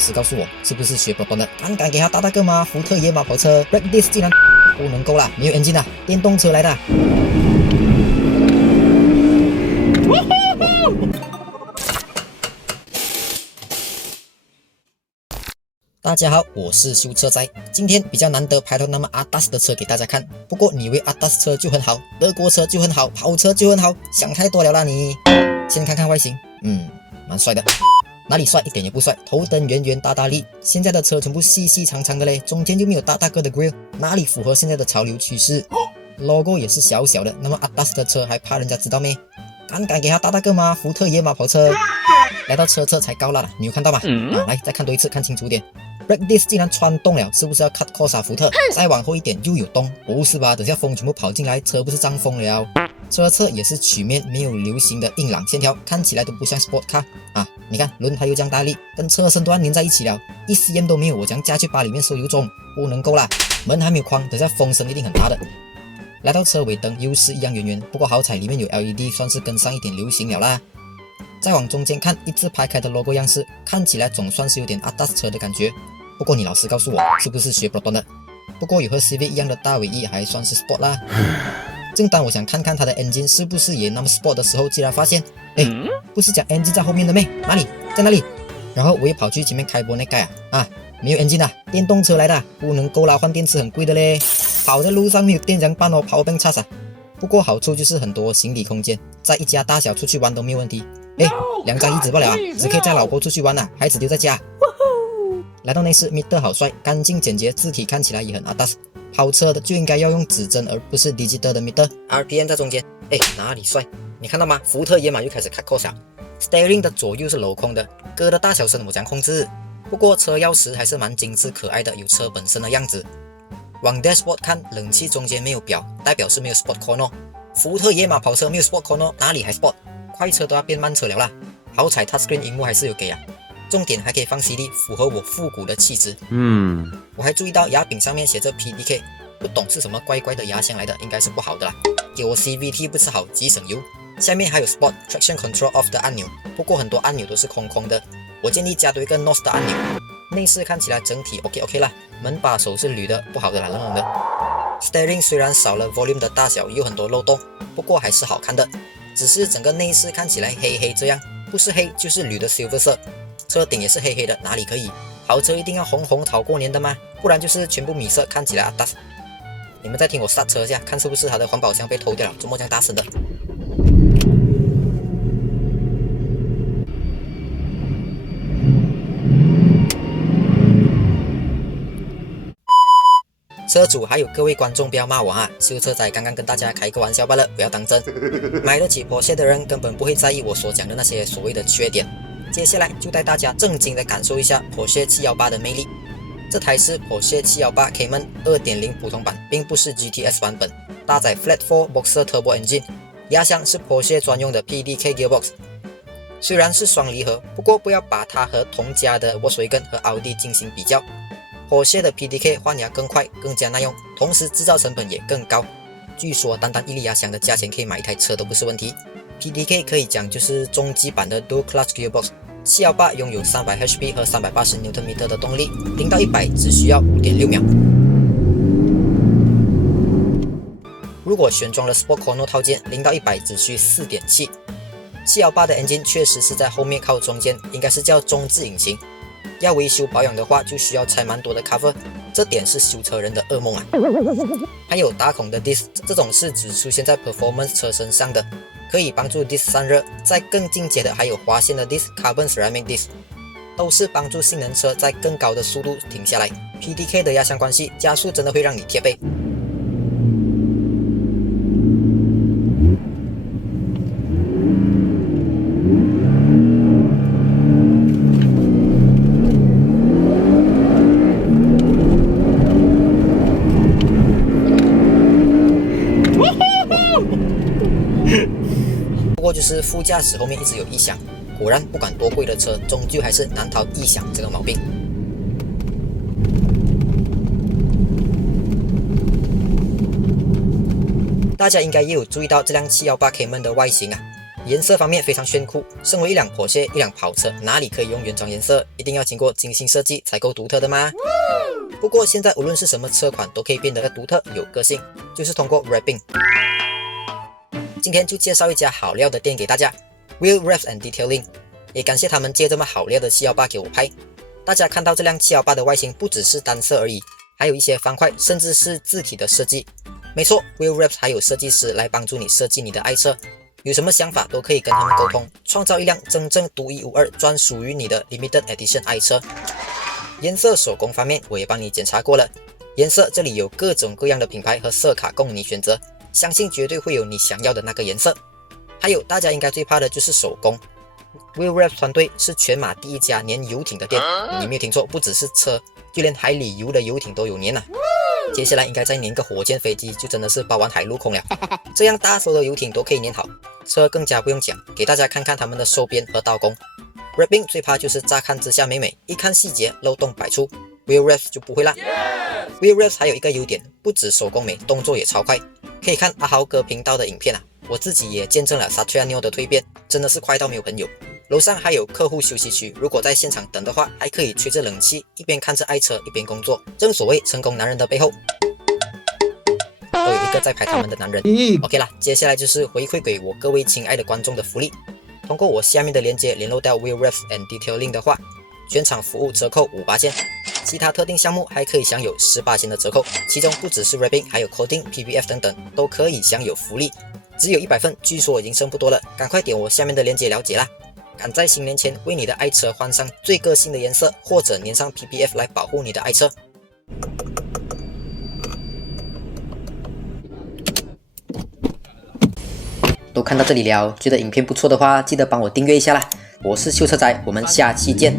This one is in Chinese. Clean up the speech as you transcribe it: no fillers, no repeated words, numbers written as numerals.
师告诉我，是不是学宝宝的？敢给他大个吗？福特野马跑车 Break This 竟然不能够啦，没有 engine 啊，电动车来的。大家好，我是修车仔。今天比较难得拍到那么阿达斯的车给大家看。不过你以为阿达斯车就很好，德国车就很好，跑车就很好，想太多了啦你。先看看外形，蛮帅的。哪里帅？一点也不帅。头灯圆圆大大力，现在的车全部细细长长的嘞，中间就没有大个的 grill， 哪里符合现在的潮流趋势 ？logo 也是小小的，那么阿达斯的车还怕人家知道咩？敢给他大个吗？福特野马跑车。来到车侧才高辣了，你有看到吗？来再看多一次，看清楚点。Break This 竟然穿洞了，是不是要 cut course 啊？福特，再往后一点又有洞，不是吧？等下风全部跑进来，车不是胀风了？车侧也是曲面，没有流行的硬朗线条，看起来都不像 sport car 啊！你看轮胎又这样大力，跟车身都要粘在一起了，1cm 都没有，我将架去把里面收油中，不能够啦！门还没有框，等下风声一定很大的。来到车尾灯，又是一样圆圆，不过好彩里面有 LED， 算是跟上一点流行了啦。再往中间看，一字排开的 logo 样式，看起来总算是有点阿达斯车的感觉。不过你老实告诉我，是不是学 Proton 的？不过有和 Civic 一样的大尾翼，还算是 sport 啦。正当我想看看它的 engine 是不是也那么 sport 的时候，竟然发现，不是讲 engine 在后面的咩？哪里？在哪里？然后我也跑去前面开播那盖没有 engine 啊，电动车来的，不能够啦，换电池很贵的嘞。跑在路上没有电怎样办哦？跑变差啊！不过好处就是很多行李空间，在一家大小出去玩都没有问题。2张椅子不了啊，只可以载老婆出去玩孩子留在家。来到内饰 ，meter 好帅，干净简洁，字体看起来也很阿达斯。跑车的就应该要用指针，而不是 digital 的 meter。RPM 在中间，哪里帅？你看到吗？福特野马又开始 cut course 了。Steering 的左右是镂空的，歌的大小声我怎样控制？不过车钥匙还是蛮精致可爱的，有车本身的样子。往 dashboard 看，冷气中间没有表，代表是没有 sport corner。福特野马跑车没有 sport corner， 哪里还 sport？ 快车都要变慢车了啦。好彩 touchscreen 荧幕还是有给啊。重点还可以放 CD， 符合我复古的气质。我还注意到牙柄上面写着 PDK， 不懂是什么怪怪的牙箱来的，应该是不好的啦。给我 CVT 不是好，极省油。下面还有 Sport Traction Control Off 的按钮，不过很多按钮都是空的。我建议加多一个 NOS 的按钮。内饰看起来整体 OK 啦，门把手是铝的，不好的啦，冷的。Steering 虽然少了 volume 的大小，有很多漏洞，不过还是好看的。只是整个内饰看起来黑黑这样，不是黑就是铝的 silver 色。车顶也是黑黑的，哪里可以？豪车一定要红讨过年的吗？不然就是全部米色，看起来阿达斯。你们再听我刹车一下，看是不是它的环保箱被偷掉了，怎么这样大声的？车主还有各位观众不要骂我修车仔刚刚跟大家开个玩笑罢了，不要当真。买得起Porsche的人根本不会在意我所讲的那些所谓的缺点。接下来就带大家正经的感受一下Porsche 718的魅力。这台是Porsche 718 Cayman 2.0 普通版，并不是 GTS 版本，搭载 Flat 4 Boxer Turbo Engine， 压箱是Porsche 专用的 PDK Gearbox。虽然是双离合，不过不要把它和同家的 Volkswagen 和奥迪进行比较。Porsche 的 PDK 换压更快，更加耐用，同时制造成本也更高。据说单单1粒压箱的价钱可以买一台车都不是问题。PDK 可以讲就是中级版的 Dual Clutch Gearbox。718拥有300 HP 和380 Nm 的动力，0到100只需要 5.6 秒。如果选装了 Sport Corner 套件，0到100只需 4.7。718的 engine 确实是在后面靠中间，应该是叫中置引擎。要维修保养的话，就需要拆蛮多的 cover， 这点是修车人的噩梦啊。还有打孔的 disc， 这种是只出现在 performance 车身上的。可以帮助 disc 散热，在更进阶的还有滑线的 disc carbon ceramic disc， 都是帮助性能车在更高的速度停下来。PDK 的压箱关系，加速真的会让你贴背。不过就是副驾驶后面一直有异响，果然不管多贵的车，终究还是难逃异响这个毛病。大家应该也有注意到这辆718 Cayman 的外形颜色方面非常炫酷，身为一辆Porsche一辆跑车，哪里可以用原装颜色？一定要经过精心设计才够独特的吗？不过现在无论是什么车款都可以变得独特有个性，就是通过 wrapping。今天就介绍一家好料的店给大家 ，Wheel Wraps and Detailing， 也感谢他们借这么好料的718给我拍。大家看到这辆718的外形不只是单色而已，还有一些方块，甚至是字体的设计。没错 ，Wheel Wraps 还有设计师来帮助你设计你的爱车。有什么想法都可以跟他们沟通，创造一辆真正独一无二、专属于你的 Limited Edition 爱车。颜色手工方面，我也帮你检查过了，颜色这里有各种各样的品牌和色卡供你选择，相信绝对会有你想要的那个颜色。还有大家应该最怕的就是手工 ，Wheel Wraps 团队是全马第一家粘游艇的店，你没有听错，不只是车，就连海里游的游艇都有粘啊。接下来应该再粘个火箭飞机，就真的是包完海陆空了。这样大艘的游艇都可以粘好，车更加不用讲。给大家看看他们的收边和刀工。Wrapping 最怕就是乍看之下美美，一看细节漏洞百出。Wheel Wraps 就不会啦。Wheel Wraps 还有一个优点，不止手工美，动作也超快。可以看阿豪哥频道的影片啊，我自己也见证了 Satriano 的蜕变，真的是快到没有朋友。楼上还有客户休息区，如果在现场等的话，还可以吹着冷气，一边看着爱车一边工作。正所谓成功男人的背后，都有一个在拍他们的男人。OK 啦，接下来就是回馈给我各位亲爱的观众的福利。通过我下面的链接联络到 Wheel Wraps and Detailing 的话，全场服务折扣5%，其他特定项目还可以享有18%的折扣，其中不只是 Wrapping， 还有 Coating、PBF 等等都可以享有福利。只有100份，据说已经剩不多了，赶快点我下面的链接了解啦！赶在新年前为你的爱车换上最个性的颜色，或者粘上 PBF 来保护你的爱车。都看到这里了，觉得影片不错的话，记得帮我订阅一下啦！我是修车仔，我们下期见。